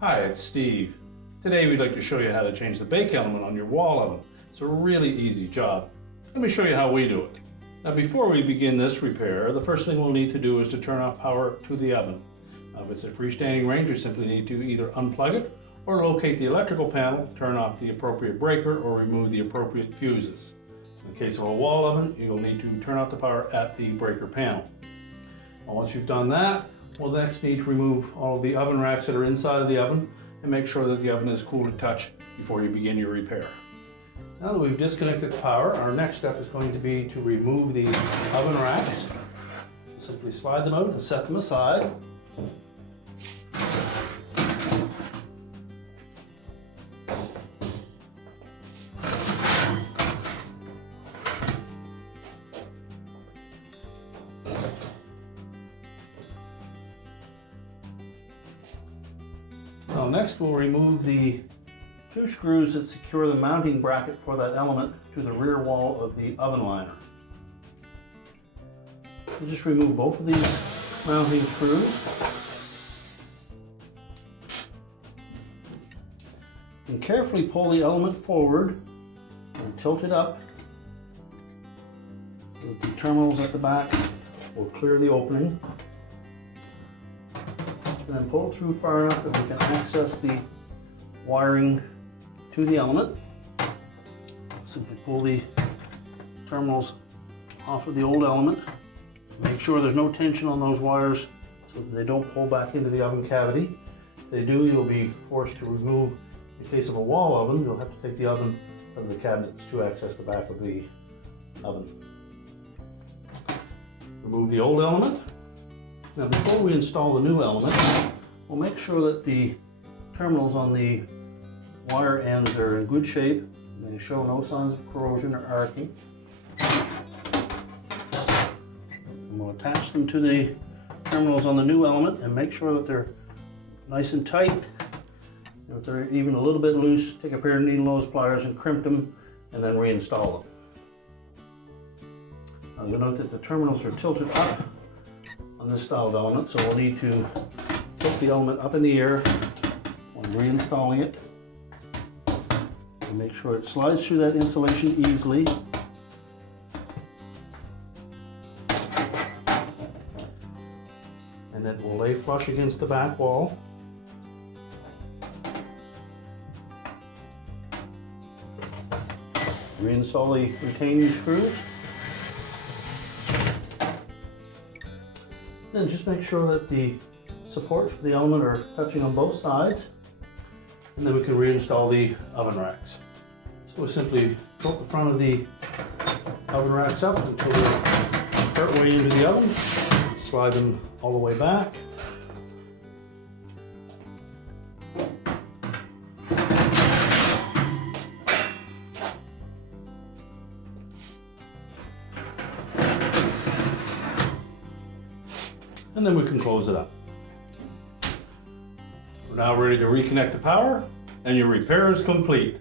Hi, it's Steve. Today we'd like to show you how to change the bake element on your wall oven. It's a really easy job. Let me show you how we do it. Now before we begin this repair, the first thing we'll need to do is to turn off power to the oven. Now if it's a freestanding range, you simply need to either unplug it or locate the electrical panel, turn off the appropriate breaker, or remove the appropriate fuses. In the case of a wall oven, you'll need to turn off the power at the breaker panel. Well, once you've done that, we'll next need to remove all of the oven racks that are inside of the oven and make sure that the oven is cool to touch before you begin your repair. Now that we've disconnected the power, our next step is going to be to remove the oven racks. Simply slide them out and set them aside. Now next we'll remove the two screws that secure the mounting bracket for that element to the rear wall of the oven liner. We'll just remove both of these mounting screws and carefully pull the element forward and tilt it up. The terminals at the back will clear the opening. And then pull it through far enough that we can access the wiring to the element. Simply pull the terminals off of the old element. Make sure there's no tension on those wires so that they don't pull back into the oven cavity. If they do, you'll be forced to remove, in the case of a wall oven, you'll have to take the oven out of the cabinets to access the back of the oven. Remove the old element. Now before we install the new element, we'll make sure that the terminals on the wire ends are in good shape. They show no signs of corrosion or arcing. And we'll attach them to the terminals on the new element and make sure that they're nice and tight. And if they're even a little bit loose, take a pair of needle nose pliers and crimp them and then reinstall them. Now you'll note that the terminals are tilted up on this style of element, so we'll need to tilt the element up in the air when reinstalling it and make sure it slides through that insulation easily. And that will lay flush against the back wall. Reinstall the retaining screws. Then just make sure that the supports for the element are touching on both sides, and then we can reinstall the oven racks. So we simply tilt the front of the oven racks up until they're part way into the oven, slide them all the way back. And then we can close it up. We're now ready to reconnect the power, and your repair is complete.